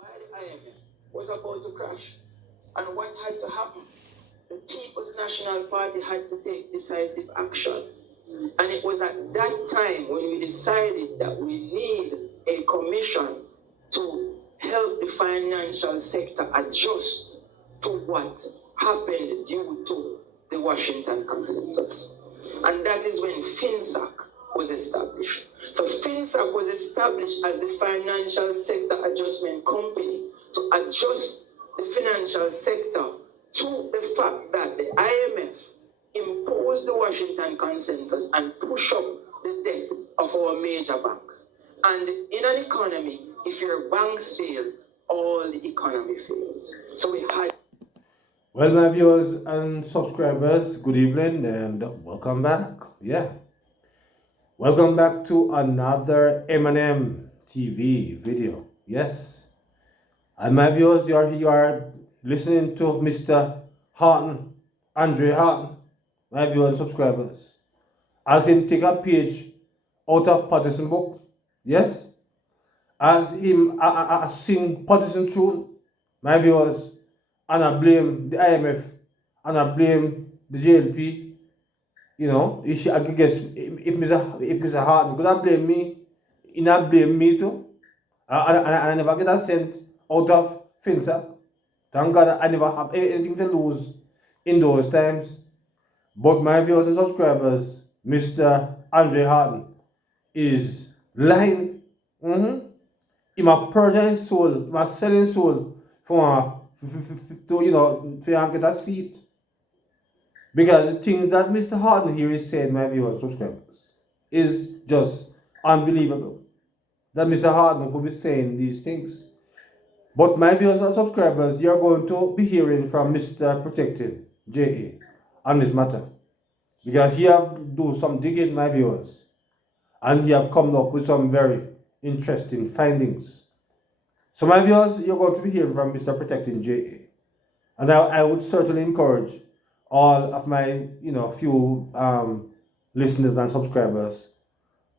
by the IMF was about to crash. And what had to happen? The People's National Party had to take decisive action. And it was at that time when we decided that we need a commission to help the financial sector adjust to what happened due to the Washington Consensus. And that is when FinSAC was established. So FinSAC was established as the Financial Sector Adjustment Company to adjust the financial sector to the fact that the IMF imposed the Washington Consensus and push up the debt of our major banks. And in an economy, if your banks fail, all the economy fails. So we had... Well, my viewers and subscribers, good evening and welcome back. Welcome back to another M&M TV video. Yes. And my viewers, you are listening to Mr. Haughton, Andrea Haughton, my viewers and subscribers, as him take a page out of Patterson book. Yes. As him sing Patterson tune, my viewers, and I blame the IMF, and I blame the JLP. You know, I guess if Mr. Haughton could have blamed me, he not blame me too. And I never get a cent out of FinSAC. Thank God I never have anything to lose in those times. But my viewers and subscribers, Mr. Andrea Haughton is lying. In my purging soul, my selling soul for to get a seat. Because the things that Mr. Haughton here is saying, my viewers, subscribers, is just unbelievable. That Mr. Haughton could be saying these things. But my viewers and subscribers, you're going to be hearing from Mr. Protecting J.A. on this matter. Because he have do some digging, my viewers. And he have come up with some very interesting findings. So my viewers, you're going to be hearing from Mr. Protecting J.A. And I would certainly encourage all of my, few listeners and subscribers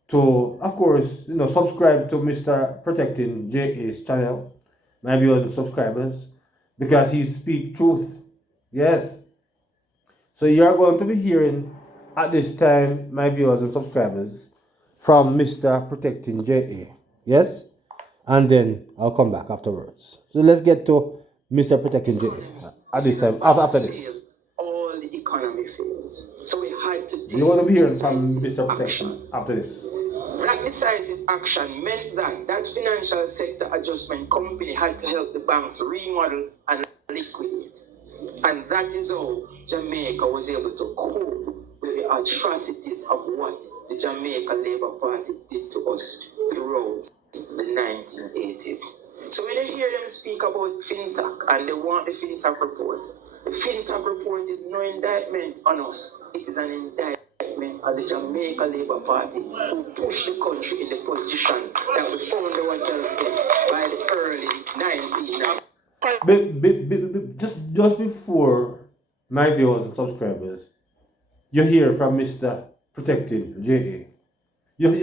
to, of course, subscribe to Mr. Protecting J.A.'s channel, my viewers and subscribers, because he speaks truth. Yes. So you're going to be hearing at this time, my viewers and subscribers, from Mr. Protecting J.A. Yes? And then I'll come back afterwards. So let's get to Mr. Protecting J.A. at this time, after this. All the economy fails. So we had to take... You're going to be hearing from Mr. Protection after this. That decisive action meant that financial sector adjustment company had to help the banks remodel and liquidate. And that is how Jamaica was able to cope with the atrocities of what the Jamaica Labour Party did to us throughout the 1980s. So when you hear them speak about FinSAC and they want the FinSAC report, the FinSAC report is no indictment on us. It is an indictment of the Jamaica Labour Party who pushed the country in the position that we found ourselves in by the early 1990s. Just before my viewers and subscribers, you hear from Mr. Protecting J.A. Do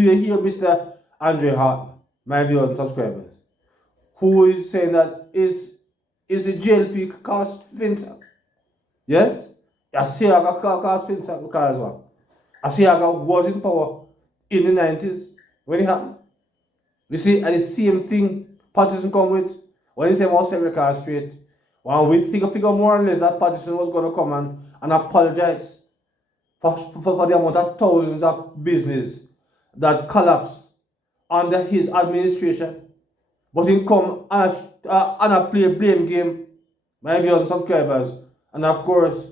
you hear Mr. Andrea Haughton, my viewers and subscribers, who is saying that is the JLP cost FinSAC? Yes? Asiaga cost FinSAC because what? Asiaga was in power in the 90s when it happened. We see, and the same thing Patterson come with when he said about Secretary Straight. When we figure more or less that Patterson was going to come and apologize for the amount of thousands of business that collapsed under his administration. But he come and play a blame game, my viewers and subscribers. And of course,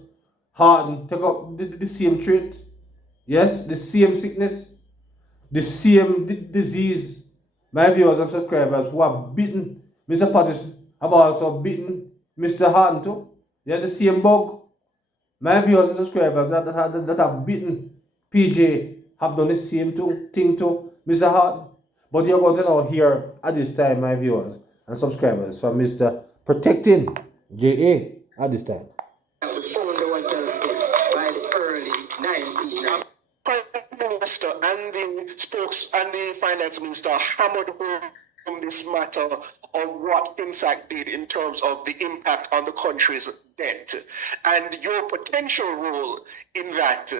Haughton take up the same trait. Yes, the same sickness, the same disease. My viewers and subscribers who have beaten Mr. Patterson have also beaten Mr. Haughton too. Yeah, the same bug. My viewers and subscribers that have beaten PJ have done the same thing to Mr. Haughton. But you're going to now hear at this time, my viewers and subscribers, from Mr. Protecting J.A. at this time. We found ourselves in by the early 1990s. Prime Minister and the Finance Minister hammered home from this matter of what FinSAC did in terms of the impact on the country's debt and your potential role in that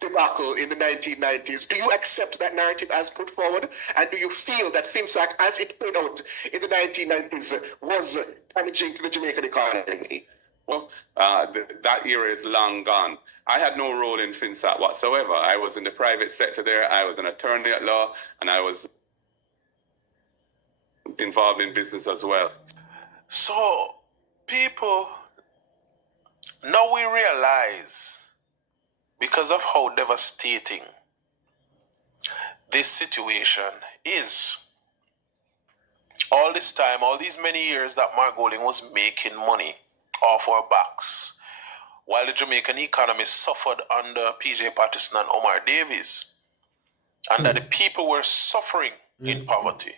debacle in the 1990s. Do you accept that narrative as put forward? And do you feel that FinSAC, as it played out in the 1990s, was damaging to the Jamaican economy? Well, that era is long gone. I had no role in FinSAC whatsoever. I was in the private sector there. I was an attorney at law, and I was involved in business as well. So, people, now we realize, because of how devastating this situation is, all this time, all these many years that Mark Golding was making money off our backs, while the Jamaican economy suffered under PJ Patterson and Omar Davies, and that the people were suffering in poverty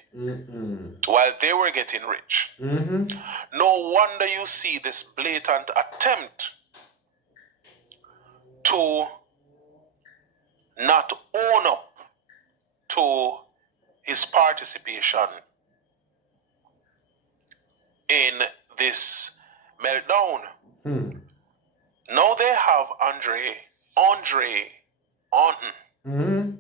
while they were getting rich. No wonder you see this blatant attempt to not own up to his participation in this meltdown. Now they have Andrea Haughton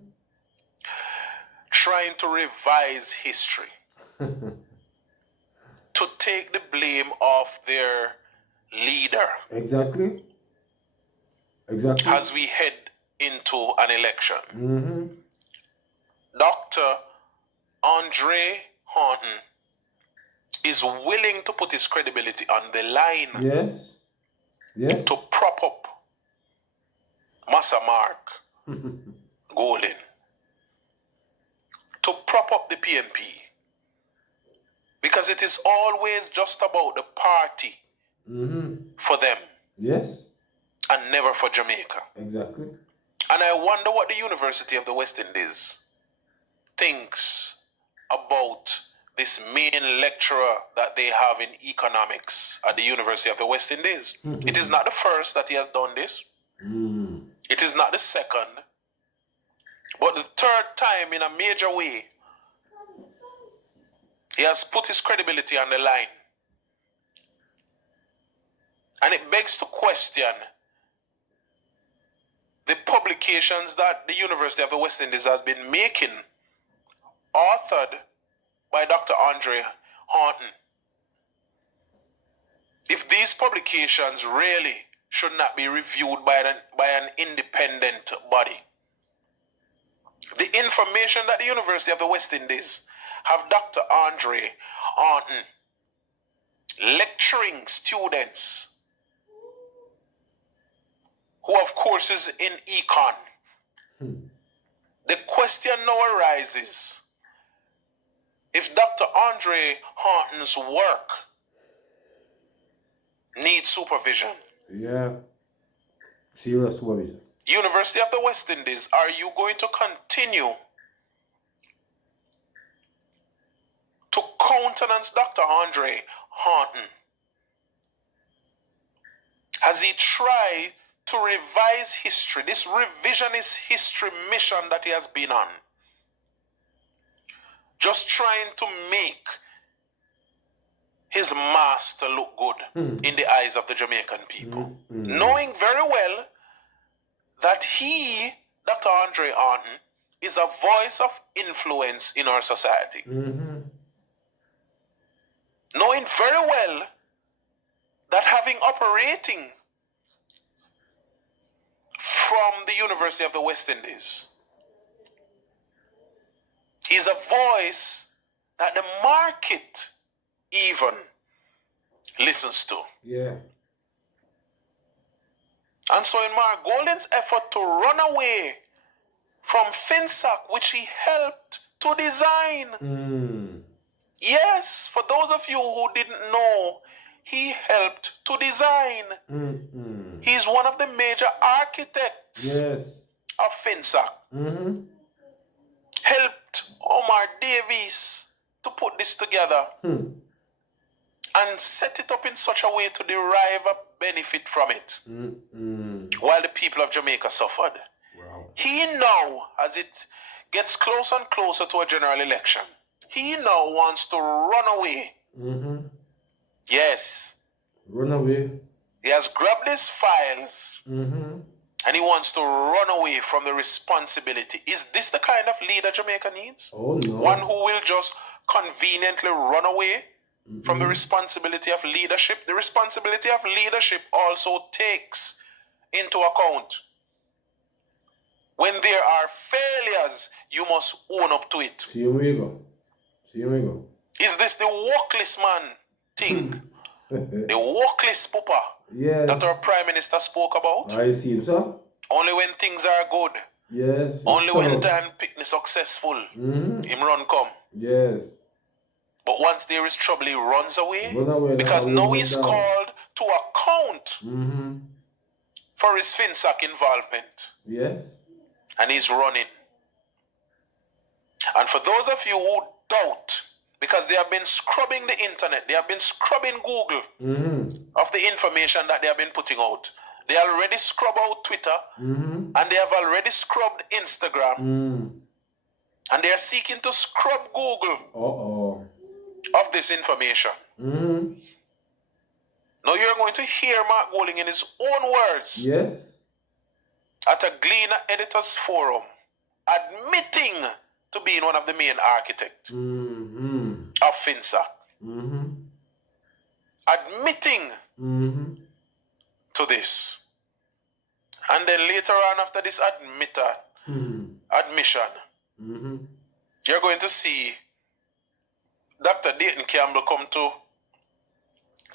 trying to revise history, to take the blame of their leader. Exactly. As we head into an election. Dr. Andrea Haughton is willing to put his credibility on the line. Yes. To prop up Massa Mark Golding, to prop up the PNP, because it is always just about the party for them. Yes. And never for Jamaica. Exactly. And I wonder what the University of the West Indies thinks about this main lecturer that they have in economics at the University of the West Indies. It is not the first that he has done this. It is not the second. But the third time in a major way, he has put his credibility on the line. And it begs to question the publications that the University of the West Indies has been making, authored by Dr. Andrea Haughton. If these publications really should not be reviewed by an independent body. The information that the University of the West Indies have Dr. Andrea Haughton lecturing students who have courses in econ. The question now arises, if Dr. Andrea Haughton's work needs supervision. Yeah. Serious supervision. University of the West Indies, are you going to continue to countenance Dr. Andrea Haughton? Has he tried to revise history, this revisionist history mission that he has been on? Just trying to make his master look good in the eyes of the Jamaican people. Knowing very well that he, Dr. Andrea Haughton, is a voice of influence in our society. Knowing very well that having operating from the University of the West Indies, he's a voice that the market even listens to. Yeah. And so in Mark Golding's effort to run away from FinSAC, which he helped to design. Yes, for those of you who didn't know, he helped to design. He's one of the major architects of FinSAC. Helped Omar Davies to put this together and set it up in such a way to derive a benefit from it while the people of Jamaica suffered. Wow. He now, as it gets closer and closer to a general election, he now wants to run away. Mm-hmm. Yes. Run away. He has grabbed his files Mm-hmm. and he wants to run away from the responsibility. Is this the kind of leader Jamaica needs? Oh no. One who will just conveniently run away from the responsibility of leadership. The responsibility of leadership also takes into account when there are failures, you must own up to it. See we go. See we go. Is this the workless man thing? The workless pooper Yes. that our Prime Minister spoke about? I see him, sir. Only when things are good. Yes. Only when time pick me successful. Him run come. Yes. But once there is trouble, he runs away. Run away, because now he's called to account for his FinSac involvement. Yes. And he's running. And for those of you who doubt, because they have been scrubbing the internet, they have been scrubbing Google of the information that they have been putting out. They already scrub out Twitter and they have already scrubbed Instagram. And they are seeking to scrub Google of this information. Now you're going to hear Mark Golding in his own words. Yes. At a Gleaner Editors Forum, admitting to being one of the main architects of FinSac. Admitting to this. And then later on, after this admission, you're going to see Dr. Dayton Campbell come to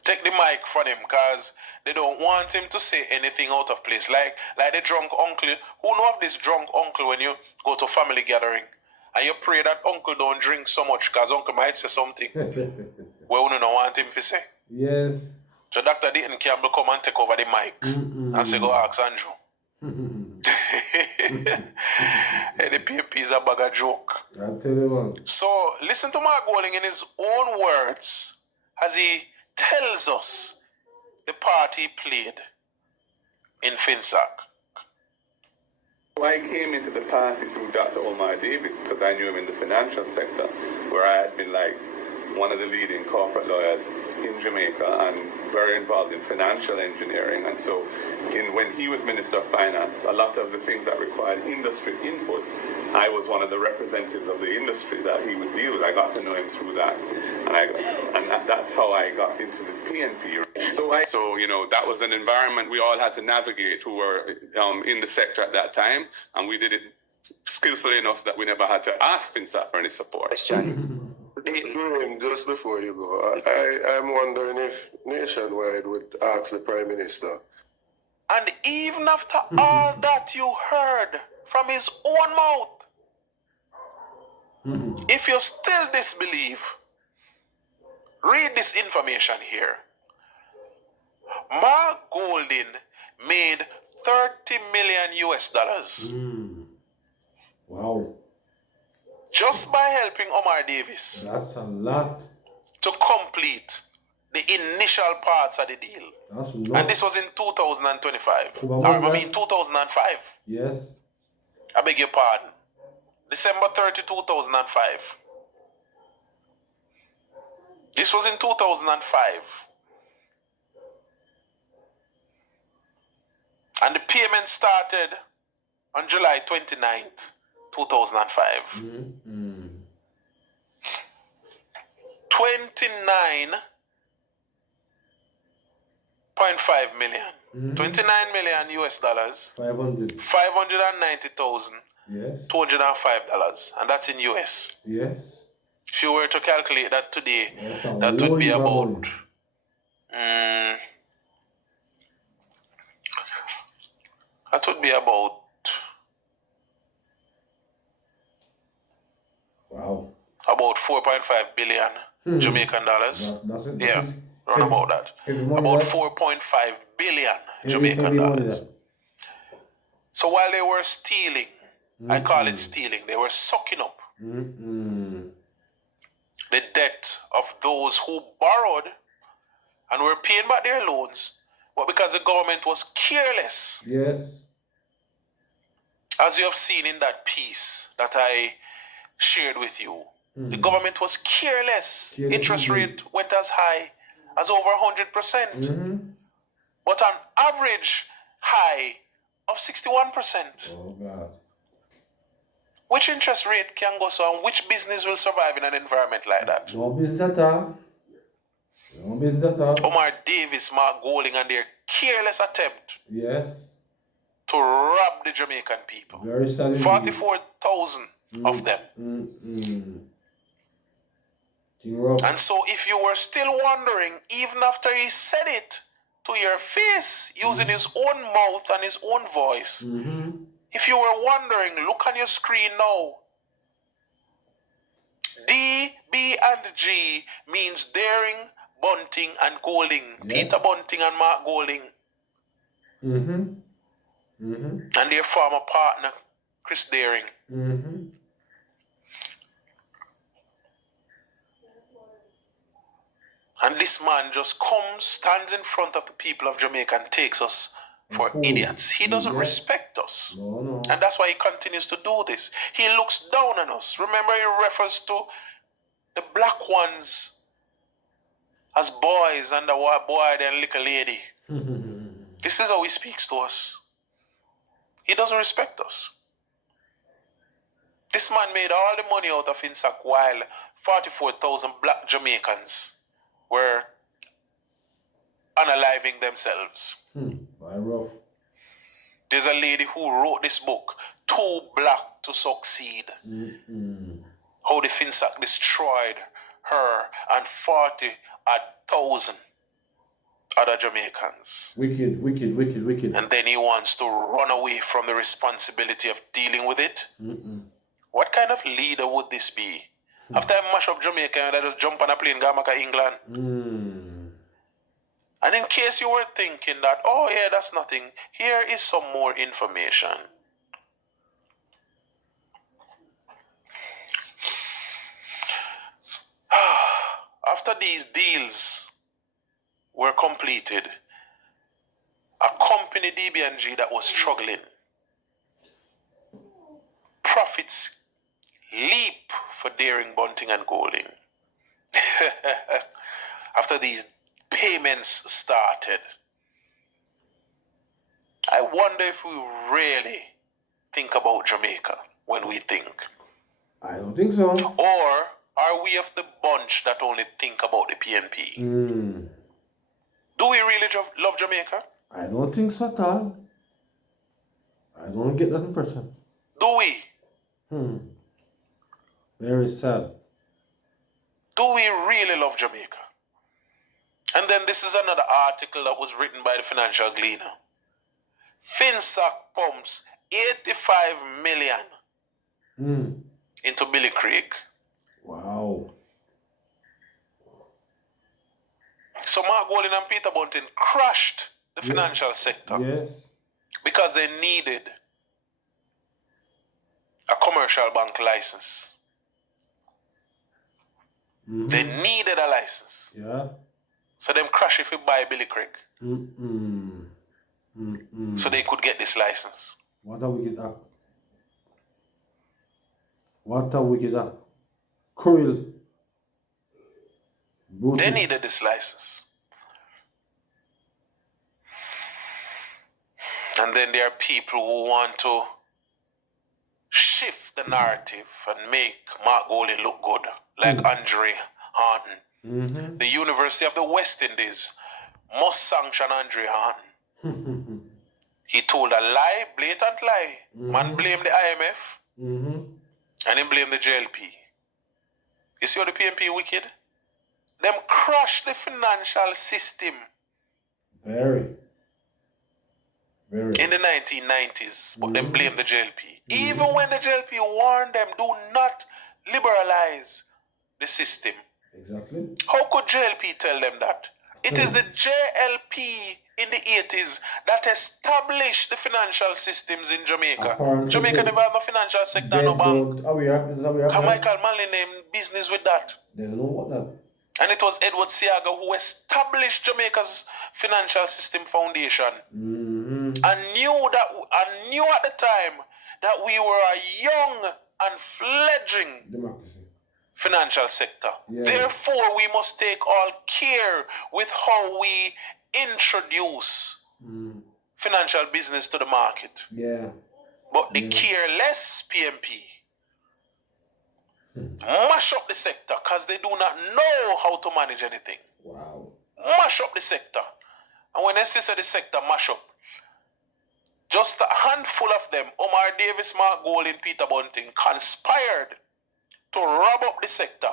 take the mic from him because they don't want him to say anything out of place. Like the drunk uncle. Who know of this drunk uncle when you go to family gathering and you pray that uncle don't drink so much because uncle might say something where you don't want him to say? Yes. So Dr. Dayton Campbell come and take over the mic and say, go ask Andrew. The PMP is a bag of joke. I'll tell you what. So listen to Mark Golding in his own words as he tells us the part he played in FinSac. I came into the party through Dr. Omar Davis because I knew him in the financial sector, where I had been like one of the leading corporate lawyers in Jamaica and very involved in financial engineering. And so when he was Minister of Finance, a lot of the things that required industry input, I was one of the representatives of the industry that he would deal with. I got to know him through that. And that's how I got into the PNP. So you know, that was an environment we all had to navigate who were in the sector at that time. And we did it skillfully enough that we never had to ask FinSac for any support. Just before you go, I'm wondering if Nationwide would ask the Prime Minister. And even after all that you heard from his own mouth, if you still disbelieve, read this information here. Mark Golding made $30 million US. Wow. Just by helping Omar Davis. That's a lot. To complete the initial parts of the deal. That's and this was in 2025. 2005. Yes. I beg your pardon. December 30, 2005. This was in 2005. And the payment started on July 29th, 2005. 29.5 million. 29 million US dollars. 590,000. Yes. $205. And that's in US. Yes. If you were to calculate that today, that would be about that would be about about 4.5 billion Jamaican dollars. That's it. Yeah, round about that. About 4.5 billion Jamaican dollars. So while they were stealing, I call it stealing, they were sucking up the debt of those who borrowed and were paying back their loans, but because the government was careless. Yes. As you have seen in that piece that I shared with you, The government was careless. Interest rate went as high as over 100%. But an average high of 61%. Oh, God. Which interest rate can go so and which business will survive in an environment like that? No business at all. No business at all. Omar Davis, Mark Golding, and their careless attempt Yes. to rob the Jamaican people. Very sad. 44,000 of them. And so if you were still wondering, even after he said it to your face, using his own mouth and his own voice, if you were wondering, look on your screen now. D, B, and G means Daring, Bunting, and Golding. Yeah. Peter Bunting and Mark Golding. And their former partner, Chris Daring. And this man just comes, stands in front of the people of Jamaica and takes us for idiots. He doesn't respect us. No. And that's why he continues to do this. He looks down on us. Remember, he refers to the black ones as boys and the white boy and little lady. This is how he speaks to us. He doesn't respect us. This man made all the money out of Finsac while 44,000 black Jamaicans were unaliving themselves. Very rough. There's a lady who wrote this book, Too Black to Succeed. How the Finsac destroyed her and 40,000 other Jamaicans. Wicked. And then he wants to run away from the responsibility of dealing with it. What kind of leader would this be? After I mash up Jamaica, I just jump on a plane, go back to England. And in case you were thinking that, oh yeah, that's nothing, here is some more information. After these deals were completed, a company, DB&G, that was struggling, profits leap for Daring, Bunting, and Golding. After these payments started, I wonder if we really think about Jamaica when we think. I don't think so. Or are we of the bunch that only think about the PNP? Do we really love Jamaica? I don't think so at all. I don't get that impression. Do we? Very sad. Do we really love Jamaica? And then this is another article that was written by the Financial Gleaner. Finsac pumps 85 million into Billy Creek. Wow. So Mark Golding and Peter Bunting crushed the financial sector. Yes. Because they needed a commercial bank license. They needed a license. Yeah. So them crash if you buy Billy Creek. So they could get this license. What a wicked act. What a wicked act. Cruel. They needed this license. And then there are people who want to shift the narrative and make Mark Golding look good, like Andrea Haughton. The University of the West Indies must sanction Andrea Haughton. He told a lie, blatant lie. Man blamed the IMF and he blamed the JLP. You see how the PNP wicked? Them crushed the financial system. Very. In the 1990s, but them blame the JLP. Even when the JLP warned them, do not liberalize the system. Exactly. How could JLP tell them that? It is the JLP in the 80s that established the financial systems in Jamaica. Apparently Jamaica never had no financial sector, no bank. Can Michael Manley named business with that. They don't know what that. And it was Edward Siaga who established Jamaica's financial system foundation. And knew at the time that we were a young and fledgling financial sector. Yeah. Therefore, we must take all care with how we introduce financial business to the market. Yeah. But the careless PMP mash up the sector because they do not know how to manage anything. Wow. Mash up the sector. And when I say the sector mash up, just a handful of them, Omar Davis, Mark Golding, Peter Bunting, conspired to rob up the sector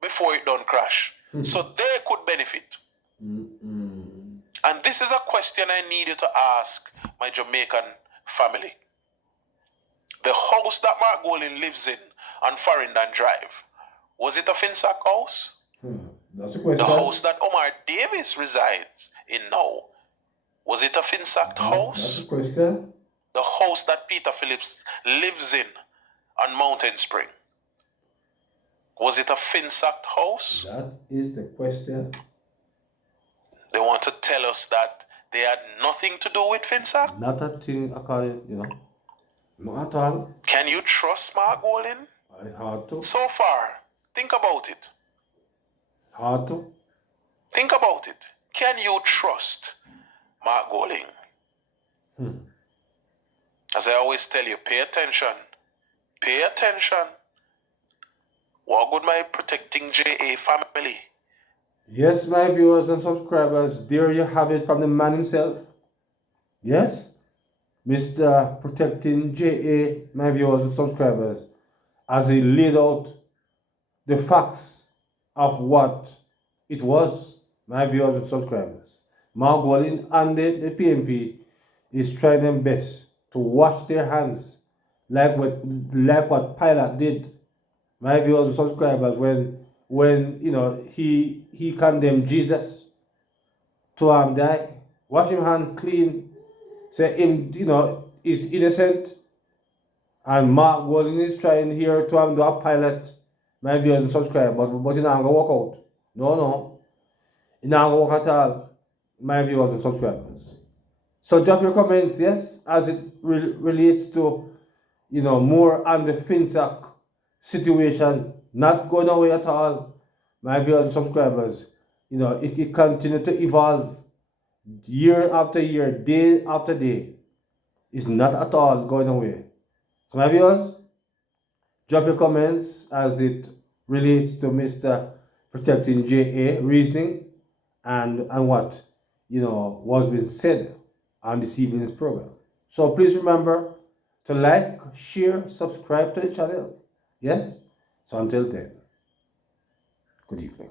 before it done crash. So they could benefit. And this is a question I need you to ask my Jamaican family. The house that Mark Golding lives in on Farringdon Drive, was it a Finsack house? That's a question. The house that Omar Davis resides in now, was it a Finsack house? That's a question. The house that Peter Phillips lives in on Mountain Spring, was it a Finsack house? That is the question. They want to tell us that they had nothing to do with Finsack? Not a thing according, not at all. Can you trust Mark Golding? It's hard to. So far, think about it. Hard to. Think about it. Can you trust Mark Golding? As I always tell you, pay attention. Pay attention. What good my protecting JA family? Yes, my viewers and subscribers, there you have it from the man himself. Yes, Mr. Protecting JA, my viewers and subscribers, as he laid out the facts of what it was, my viewers and subscribers. Mark Golding and the PMP is trying their best to wash their hands like what Pilate did, my viewers and subscribers, when he condemned Jesus to die. Wash him hand clean, say him is innocent, and Mark Golding is trying here to do a Pilate, my viewers and subscribers, but he's not gonna work out. No, he's not gonna work at all, my viewers and subscribers. So drop your comments, yes, as it relates to more on the Finsack situation, not going away at all, my viewers and subscribers. It continues to evolve year after year, day after day. It's not at all going away. So my viewers, drop your comments as it relates to Mr. Protecting JA reasoning and what was being said on this evening's program. So please remember to like, share, subscribe to the channel. Yes? So until then, good evening.